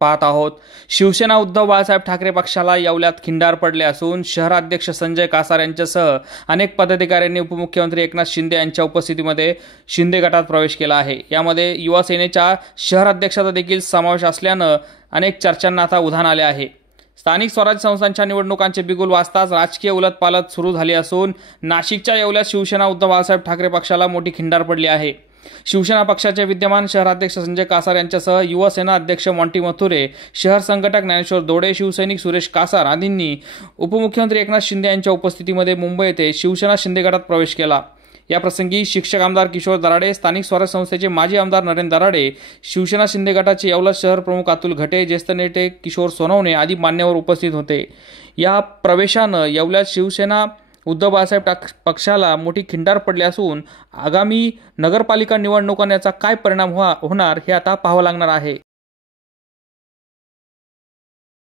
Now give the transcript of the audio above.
पाहत आहोत। शिवसेना उद्धव बाळासाहेब ठाकरे पक्षाला येवल्यात खिंडार पडले असून शहराध्यक्ष संजय कासार यांच्यासह अनेक पदाधिकाऱ्यांनी उपमुख्यमंत्री एकनाथ शिंदे यांच्या उपस्थितीमध्ये शिंदे गटात प्रवेश केला आहे। यामध्ये युवा सेनेच्या शहराध्यक्षाचा देखील समावेश असल्यानं अनेक चर्चांना आता उधाण आले आहे। स्थानिक स्वराज्य संस्थांच्या निवडणुकांचे बिगुल वाजताच राजकीय उलटपालट सुरू झाली असून नाशिकच्या येवल्यात शिवसेना उद्धव बाळासाहेब ठाकरे पक्षाला मोठी खिंडार पडली आहे। शिवसेना पक्षाचे विद्यमान शहराध्यक्ष संजय कासार यांच्यासह युवा सेना अध्यक्ष मॉन्टी मथुरे, शहर संघटक ज्ञानेश्वर दोडे, शिवसैनिक सुरेश कासार आदींनी उपमुख्यमंत्री एकनाथ शिंदे यांच्या उपस्थितीमध्ये मुंबई येथे शिवसेना शिंदे गटात प्रवेश केला। या प्रसंगी शिक्षक आमदार किशोर दराडे, स्थानिक स्वराज्य संस्थेचे माजी आमदार नरेंद्र दराडे, शिवसेना शिंदे गटाचे येवला शहर प्रमुख अतुल घटे, ज्येष्ठ नेते किशोर सोनवणे आदी मान्यवर उपस्थित होते। या प्रवेशानं येवल्यात शिवसेना उद्धव बाळासाहेब पक्षाला मोठी खिंडार पडली असून आगामी नगरपालिका निवडणुकांचा काय परिणाम होणार हे आता पाहावं लागणार आहे।